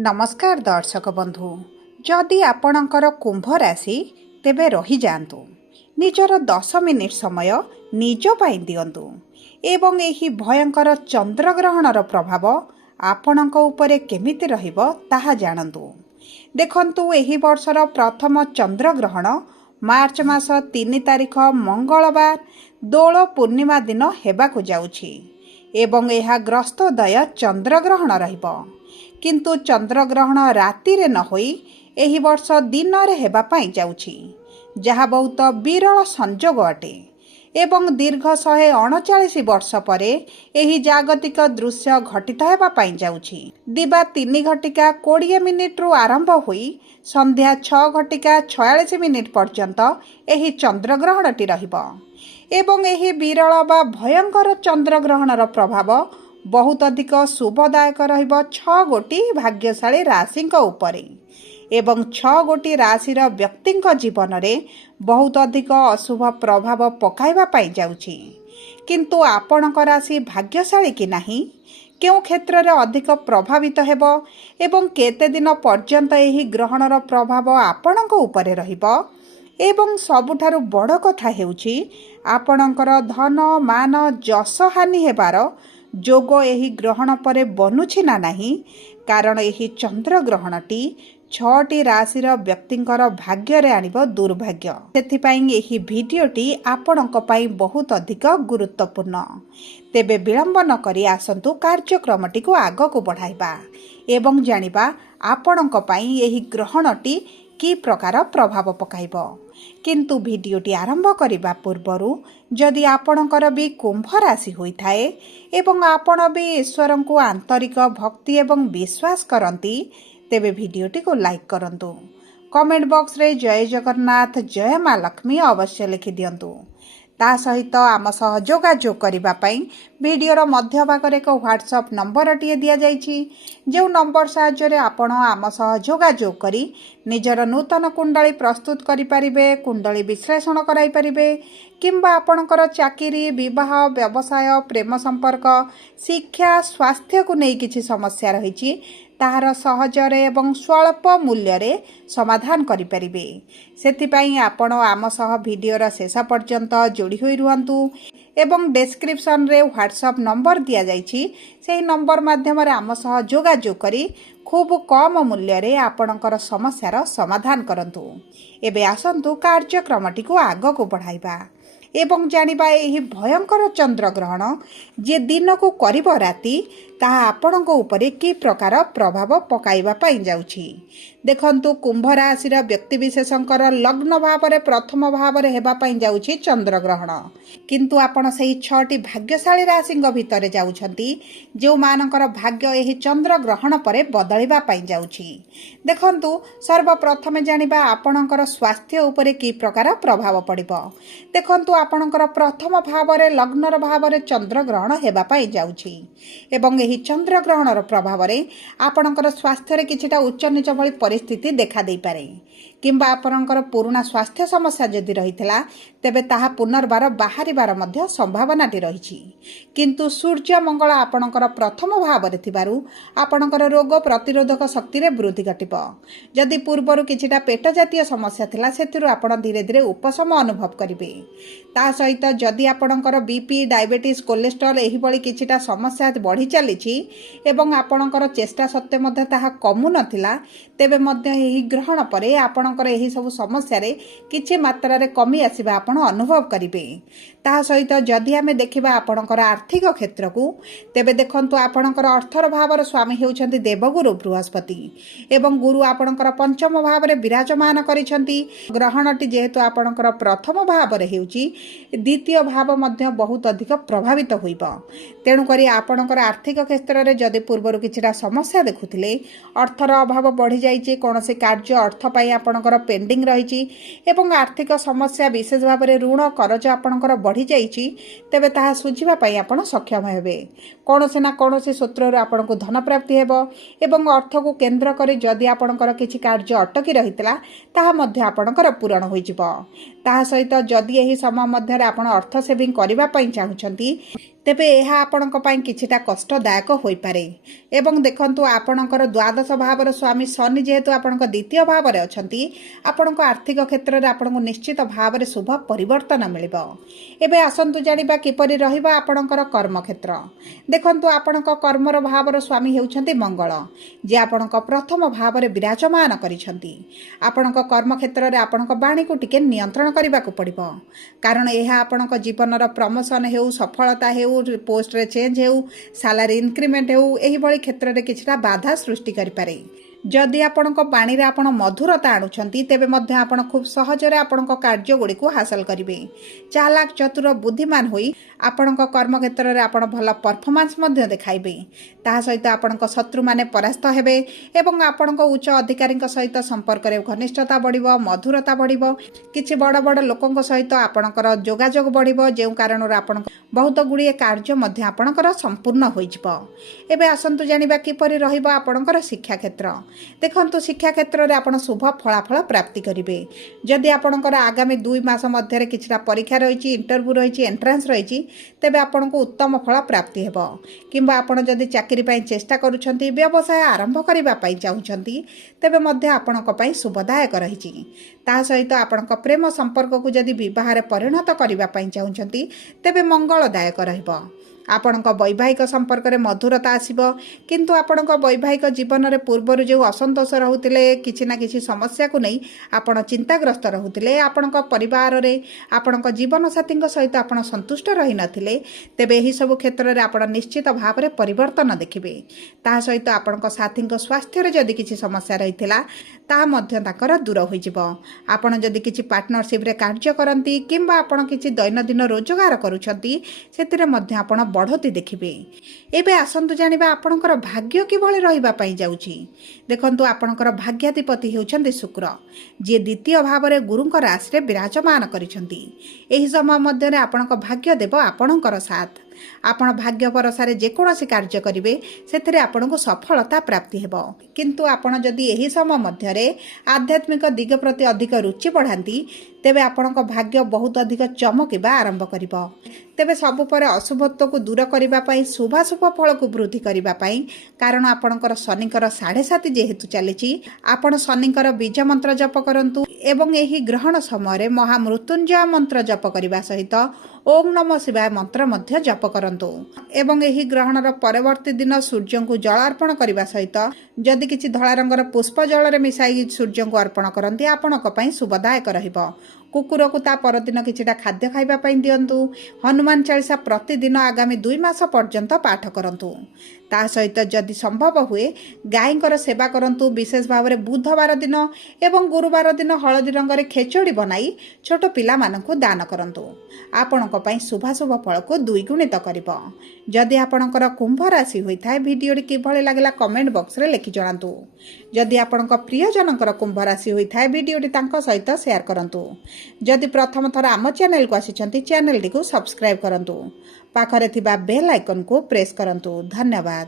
नमस्कार दर्शक बंधु जदि आपणकर कुंभ राशि तेबे रही जातु निजर 10 मिनिट समय निज पाई दियंतु एवं एही भयंकर चंद्रग्रहणर प्रभाव आपणक उपरे केमिति रहिबो ताहा जानतु। देखंतु एही वर्षर प्रथम चंद्रग्रहण मार्च मास 3 तारिख मंगलवार दोल पूर्णिमा दिन हेबाकु जाउछि एवं एहा ग्रस्तोदय चंद्रग्रहण रहिबो। किंतु चंद्रग्रहण राति रे न होई एही वर्ष दिन रे हेबा पाई जाउछि जहा बहुत विरल संजोग अटे एवं दीर्घ 139 वर्ष परे एही जागतिक दृश्य घटित हेबा पाई जाउछि। दिबा 3 घटिका 20 मिनिट रु आरंभ होई संध्या 6 घटिका 46 मिनिट पर्यंत एही चंद्रग्रहणटी रहिबो एवं एही विरल बा भयंकर चंद्रग्रहणर प्रभाव बहुत अधिक शुभदायक रहिबो 6 गोटी भाग्यशाली राशिंक उपरे एवं 6 गोटी राशिर व्यक्तिंक जीवन में बहुत अधिक अशुभ प्रभाव पकाइबा पाई जाउछि। किंतु आपणक राशि भाग्यशाली कि नाही, केउ क्षेत्र रे अधिक प्रभावित हेबो एवं केते दिन पर्यंत एही ग्रहणर प्रभाव आपणक उपरे रहिबो एवं सबुठारु बड़ कथा हेउछि आपणकर धन मान जस हानि हेबार जोग एही ग्रहण परे बनुछि ना नाही, कारण एही चंद्र ग्रहणटी 6टी राशिर व्यक्तिंकर भाग्य रे आनिबो दुर्भाग्य। सेथिपाई एही भिडियोटी आपणक पई बहुत अधिक गुरुत्वपूर्ण। तेबे विलंब न करी आसंतु कार्यक्रमटी को आगको बढ़ाइबा एवं जानिबा आपणक पई एही ग्रहणटी की प्रकार प्रभाव पकाइबो। किंतु भिडियोटी आरंभ करिबा पूर्वरु जदि आपणकर भी कुंभ राशि होइथाए एवं आपण भी ईश्वर को आंतरिक भक्ति एवं विश्वास करंती तेबे भिडियोटी को लाइक करंतु। कमेंट बॉक्स रे जय जगन्नाथ जय मां लक्ष्मी अवश्य लिखि दियंतु। ता सहित आम सह जोगाजोग करिबा पई भिडियोर मध्य भागरे एक व्हाट्सएप नंबर टिए दिया जाइछि जो नंबर साहाय्य रे आपण आम सह जोगाजोग करी निजर नूतन कुंडली प्रस्तुत करि परिबे, कुंडली विश्लेषण कराई परिबे किंबा आपणकर चाकरी विवाह व्यवसाय प्रेम संपर्क शिक्षा स्वास्थ्य को नहीं किछि समस्या रहिछि ताहार सहजरे एवं स्वल्प मूल्य रे समाधान करि परिबे। सेथिपाई आपण आम सह भिडियोर शेष पर्यंत जोड़ी होई रुहंतु एवं डिस्क्रिप्शन रे व्हाट्सएप नंबर दिया जाइछि सेही नंबर माध्यम रे आम सह जोगाजोग करी खूब कम मूल्य रे आपणकर समस्यार समाधान करंतु। एबे आसंतु कार्यक्रमटी को आगको बढ़ाइबा एवं जानिबा एही भयंकर चंद्रग्रहण जे दिन को करिबो राति ताहा आपणको उपरे की प्रकार प्रभाव पकाइबा पाई जाउछि। देखंतु कुंभ राशिर व्यक्ति विशेषंकर लग्न भावरे प्रथम भावरे हेबा पाई जाउछि चंद्रग्रहण। किंतु आपण सेही 6टी भाग्यशाली राशिंग भितरे जाउछंती जो मानकर भाग्य एही चंद्रग्रहण परे बदलिबा पाई जाउछि। देखंतु सर्वप्रथमे जानिबा आपणकर स्वास्थ्य उपरे की प्रकार प्रभाव पड़िबो। देखंतु आपणकर प्रथम भावरे लग्नर भावरे चंद्रग्रहण हेबा पाई जाउछि एवं एही चंद्रग्रहणर प्रभाव रे आपणकर स्वास्थ्य रे किछिटा उच्च नीच भली परिस्थिति देखा देई पारे किंबा आपणकर पुराना स्वास्थ्य समस्या जदि रहितला तेबे ताहा पुनर्बार बाहरिबार मध्य संभावनाटी रहिछि। किंतु सूर्य मंगल आपणकर प्रथम भावरे थिबारु आपणकर रोग प्रतिरोधक शक्ति रे वृद्धि घटिबो। जदि पूर्वरु किछिटा पेट जातीय समस्या थिला सेथिरु आपण धीरे धीरे उपशम अनुभव करिवे। ता सहित जदि आपणकर बीपी डायबिटीज कोलेस्ट्रॉल एही बळी किछिटा समस्या बढ़ी चलीछि एवं आपणकर चेष्टा सत्वे मध्य ताहा कमु नथिला तेबे मध्य एही ग्रहण परे आपणकर एही सब समस्या रे किछि मात्रा रे कमी आसीबा आपण अनुभव करिवे। ता सहित जदि आमे देखिबा आपणकर आर्थिक क्षेत्र को तेबे देखंतु आपणकर अर्थर भावर स्वामी हेउछंती देवगुरु बृहस्पति एवं गुरु आपणकर पंचम भावरे विराजमान करिसंती। ग्रहणटी जेहेतु आपणकर प्रथम भावरे हेउची द्वितीय भाव मध्य बहुत अधिक प्रभावित होइबो। तेणु करी आपणकर आर्थिक क्षेत्र रे जदि पूर्वरु किछिटा समस्या देखुथिले अर्थर अभाव बढ़ी जाइछि कोनोसी कार्य अर्थ पाई आपणकर पेंडिंग रहिछि एवं आर्थिक समस्या विशेष भाव रे ऋण करज आपणकर बढ़ी जाइछि तेबे ताहा सुझिबा पाई आपण सक्षम हेबे। कोनोसी ना कोनोसी सूत्ररु आपणको धन प्राप्ति हेबो एवं अर्थ को केंद्र करी जदि आपणकर किछि कार्य अटकी रहितला ताहा मध्य आपणकर पूरण होई जिवो। ताहा सहित जदि एही समय मध्य रे आपण अर्थ सेविंग करिबा पाई चाहुछंती ତେବେ ଏହା ଆପଣଙ୍କ ପାଇଁ କିଛିଟା କଷ୍ଟଦାୟକ ହୋଇପାରେ। ଏବଂ ଦେଖନ୍ତୁ ଆପଣଙ୍କର ଦ୍ୱାଦଶ ଭାବର ସ୍ୱାମୀ ଶନି ଯେହେତୁ ଆପଣଙ୍କ ଦ୍ୱିତୀୟ ଭାବରେ ଅଛନ୍ତି, ଆପଣଙ୍କ ଆର୍ଥିକ କ୍ଷେତ୍ରରେ ଆପଣଙ୍କୁ ନିଶ୍ଚିତ ଭାବରେ ଶୁଭ ପରିବର୍ତ୍ତନ ମିଳିବ। ଏବେ ଆସନ୍ତୁ ଜାଣିବା କିପରି ରହିବ ଆପଣଙ୍କର କର୍ମକ୍ଷେତ୍ର। ଦେଖନ୍ତୁ ଆପଣଙ୍କ କର୍ମର ଭାବର ସ୍ୱାମୀ ହେଉଛନ୍ତି ମଙ୍ଗଳ, ଯିଏ ଆପଣଙ୍କ ପ୍ରଥମ ଭାବରେ ବିରାଜମାନ କରିଛନ୍ତି। ଆପଣଙ୍କ କର୍ମକ୍ଷେତ୍ରରେ ଆପଣଙ୍କ ବାଣୀକୁ ଟିକେ ନିୟନ୍ତ୍ରଣ କରିବାକୁ ପଡ଼ିବ, କାରଣ ଏହା ଆପଣଙ୍କ ଜୀବନର ପ୍ରମୋସନ୍ ହେଉ, ସଫଳତା ହେଉ, ପୋଷ୍ଟରେ ଚେଞ୍ଜ ହେଉ, ସାଲାରୀ ଇନକ୍ରିମେଣ୍ଟ ହେଉ, ଏହିଭଳି କ୍ଷେତ୍ରରେ କିଛିଟା ବାଧା ସୃଷ୍ଟି କରିପାରେ। ଯଦି ଆପଣଙ୍କ ବାଣୀରେ ଆପଣ ମଧୁରତା ଆଣୁଛନ୍ତି, ତେବେ ମଧ୍ୟ ଆପଣ ଖୁବ୍ ସହଜରେ ଆପଣଙ୍କ କାର୍ଯ୍ୟଗୁଡ଼ିକୁ ହାସଲ କରିବେ। ଚାଲାକ ଚତୁର ବୁଦ୍ଧିମାନ ହୋଇ ଆପଣଙ୍କ କର୍ମକ୍ଷେତ୍ରରେ ଆପଣ ଭଲ ପରଫର୍ମାନ୍ସ ମଧ୍ୟ ଦେଖାଇବେ। ତାହା ସହିତ ଆପଣଙ୍କ ଶତ୍ରୁମାନେ ପରାସ୍ତ ହେବେ ଏବଂ ଆପଣଙ୍କ ଉଚ୍ଚ ଅଧିକାରୀଙ୍କ ସହିତ ସମ୍ପର୍କରେ ଘନିଷ୍ଠତା ବଢ଼ିବ, ମଧୁରତା ବଢ଼ିବ। କିଛି ବଡ଼ ବଡ଼ ଲୋକଙ୍କ ସହିତ ଆପଣଙ୍କର ଯୋଗାଯୋଗ ବଢ଼ିବ, ଯେଉଁ କାରଣରୁ ଆପଣଙ୍କ ବହୁତ ଗୁଡ଼ିଏ କାର୍ଯ୍ୟ ମଧ୍ୟ ଆପଣଙ୍କର ସମ୍ପୂର୍ଣ୍ଣ ହୋଇଯିବ। ଏବେ ଆସନ୍ତୁ ଜାଣିବା କିପରି ରହିବ ଆପଣଙ୍କର ଶିକ୍ଷାକ୍ଷେତ୍ର। ଦେଖନ୍ତୁ ଶିକ୍ଷା କ୍ଷେତ୍ରରେ ଆପଣ ଶୁଭ ଫଳାଫଳ ପ୍ରାପ୍ତି କରିବେ। ଯଦି ଆପଣଙ୍କର ଆଗାମୀ 2 ମାସ ମଧ୍ୟରେ କିଛିଟା ପରୀକ୍ଷା ରହିଛି, ଇଣ୍ଟରଭ୍ୟୁ ରହିଛି, ଏଣ୍ଟ୍ରାନ୍ସ ରହିଛି, ତେବେ ଆପଣଙ୍କୁ ଉତ୍ତମ ଫଳ ପ୍ରାପ୍ତି ହେବ। କିମ୍ବା ଆପଣ ଯଦି ଚାକିରି ପାଇଁ ଚେଷ୍ଟା କରୁଛନ୍ତି, ବ୍ୟବସାୟ ଆରମ୍ଭ କରିବା ପାଇଁ ଚାହୁଁଛନ୍ତି, ତେବେ ମଧ୍ୟ ଆପଣଙ୍କ ପାଇଁ ଶୁଭଦାୟକ ରହିଛି। ତାହା ସହିତ ଆପଣଙ୍କ ପ୍ରେମ ସମ୍ପର୍କକୁ ଯଦି ବିବାହରେ ପରିଣତ କରିବା ପାଇଁ ଚାହୁଁଛନ୍ତି, ତେବେ ମଙ୍ଗଳଦାୟକ ରହିବ। ଆପଣଙ୍କ ବୈବାହିକ ସମ୍ପର୍କରେ ମଧୁରତା ଆସିବ, କିନ୍ତୁ ଆପଣଙ୍କ ବୈବାହିକ ଜୀବନରେ ପୂର୍ବରୁ ଯେଉଁ ଅସନ୍ତୋଷ ରହୁଥିଲେ, କିଛି ନା କିଛି ସମସ୍ୟାକୁ ନେଇ ଆପଣ ଚିନ୍ତାଗ୍ରସ୍ତ ରହୁଥିଲେ, ଆପଣଙ୍କ ପରିବାରରେ ଆପଣଙ୍କ ଜୀବନସାଥୀଙ୍କ ସହିତ ଆପଣ ସନ୍ତୁଷ୍ଟ ରହିନଥିଲେ, ତେବେ ଏହିସବୁ କ୍ଷେତ୍ରରେ ଆପଣ ନିଶ୍ଚିତ ଭାବରେ ପରିବର୍ତ୍ତନ ଦେଖିବେ। ତାହା ସହିତ ଆପଣଙ୍କ ସାଥୀଙ୍କ ସ୍ୱାସ୍ଥ୍ୟରେ ଯଦି କିଛି ସମସ୍ୟା ରହିଥିଲା, ତାହା ମଧ୍ୟ ତାଙ୍କର ଦୂର ହୋଇଯିବ। ଆପଣ ଯଦି କିଛି ପାର୍ଟନରସିପ୍ରେ କାର୍ଯ୍ୟ କରନ୍ତି କିମ୍ବା ଆପଣ କିଛି ଦୈନନ୍ଦିନ ରୋଜଗାର କରୁଛନ୍ତି, ସେଥିରେ ମଧ୍ୟ ଆପଣ ବଢ଼ତି ଦେଖିବେ। ଏବେ ଆସନ୍ତୁ ଜାଣିବା ଆପଣଙ୍କର ଭାଗ୍ୟ କିଭଳି ରହିବା ପାଇଁ ଯାଉଛି। ଦେଖନ୍ତୁ ଆପଣଙ୍କର ଭାଗ୍ୟାଧିପତି ହେଉଛନ୍ତି ଶୁକ୍ର, ଯିଏ ଦ୍ୱିତୀୟ ଭାବରେ ଗୁରୁଙ୍କ ରାଶିରେ ବିରାଜମାନ କରିଛନ୍ତି। ଏହି ସମୟ ମଧ୍ୟରେ ଆପଣଙ୍କ ଭାଗ୍ୟ ଦେବ ଆପଣଙ୍କର ସାଥ। ଆପଣ ଭାଗ୍ୟ ଭରସାରେ ଯେକୌଣସି କାର୍ଯ୍ୟ କରିବେ, ସେଥିରେ ଆପଣଙ୍କୁ ସଫଳତା ପ୍ରାପ୍ତି ହେବ। କିନ୍ତୁ ଆପଣ ଯଦି ଏହି ସମୟ ମଧ୍ୟରେ ଆଧ୍ୟାତ୍ମିକ ଦିଗ ପ୍ରତି ଅଧିକ ରୁଚି ବଢ଼ାନ୍ତି, ତେବେ ଆପଣଙ୍କ ଭାଗ୍ୟ ବହୁତ ଅଧିକ ଚମକିବା ଆରମ୍ଭ କରିବ। ତେବେ ସବୁ ପରେ ଅଶୁଭତ୍ୱକୁ ଦୂର କରିବା ପାଇଁ, ଶୁଭାଶୁଭ ଫଳକୁ ବୃଦ୍ଧି କରିବା ପାଇଁ, କାରଣ ଆପଣଙ୍କର ଶନିଙ୍କର 7.5 ଯେହେତୁ ଚାଲିଛି, ଆପଣ ଶନିଙ୍କର ବୀଜ ମନ୍ତ୍ର ଜପ କରନ୍ତୁ ଏବଂ ଏହି ଗ୍ରହଣ ସମୟରେ ମହାମୃତ୍ୟୁଞ୍ଜୟ ମନ୍ତ୍ର ଜପ କରିବା ସହିତ ଓಂ ନମଃ ଶିବାୟ ମନ୍ତ୍ର ମଧ୍ୟ ଜପ କରନ୍ତୁ। ଏବଂ ଏହି ଗ୍ରହଣର ପରବର୍ତ୍ତୀ ଦିନ ସୂର୍ଯ୍ୟଙ୍କୁ ଜଳ ଅର୍ପଣ କରିବା ସହିତ ଯଦି କିଛି ଧଳା ରଙ୍ଗର ପୁଷ୍ପ ଜଳରେ ମିଶାଇ ସୂର୍ଯ୍ୟଙ୍କୁ ଅର୍ପଣ କରନ୍ତି, ଆପଣଙ୍କ ପାଇଁ ଶୁଭଦାୟକ ରହିବ। କୁକୁରକୁ ତା ପରଦିନ କିଛିଟା ଖାଦ୍ୟ ଖାଇବା ପାଇଁ ଦିଅନ୍ତୁ। ହନୁମାନ ଚାଳିଶା ପ୍ରତିଦିନ ଆଗାମୀ 2 ମାସ ପର୍ଯ୍ୟନ୍ତ ପାଠ କରନ୍ତୁ। ତା ସହିତ ଯଦି ସମ୍ଭବ ହୁଏ ଗାଈଙ୍କର ସେବା କରନ୍ତୁ। ବିଶେଷ ଭାବରେ ବୁଧବାର ଦିନ ଏବଂ ଗୁରୁବାର ଦିନ ହଳଦୀ ରଙ୍ଗରେ ଖେଚୁଡ଼ି ବନାଇ ଛୋଟ ପିଲାମାନଙ୍କୁ ଦାନ କରନ୍ତୁ। ଆପଣଙ୍କ ପାଇଁ ଶୁଭାଶୁଭ ଫଳକୁ ଦ୍ୱିଗୁଣିତ କରିବ। ଯଦି ଆପଣଙ୍କର କୁମ୍ଭ ରାଶି ହୋଇଥାଏ, ଭିଡ଼ିଓଟି କିଭଳି ଲାଗିଲା କମେଣ୍ଟ ବକ୍ସରେ ଲେଖି ଜଣାନ୍ତୁ। ଯଦି ଆପଣଙ୍କ ପ୍ରିୟଜନଙ୍କର କୁମ୍ଭ ରାଶି ହୋଇଥାଏ, ଭିଡ଼ିଓଟି ତାଙ୍କ ସହିତ ସେୟାର କରନ୍ତୁ। ଯଦି ପ୍ରଥମ ଥର ଆମ ଚ୍ୟାନେଲକୁ ଆସିଛନ୍ତି, ଚ୍ୟାନେଲଟିକୁ ସବସ୍କ୍ରାଇବ୍ କରନ୍ତୁ। ପାଖରେ ଥିବା ବେଲ୍ ଆଇକନକୁ ପ୍ରେସ୍ କରନ୍ତୁ। ଧନ୍ୟବାଦ।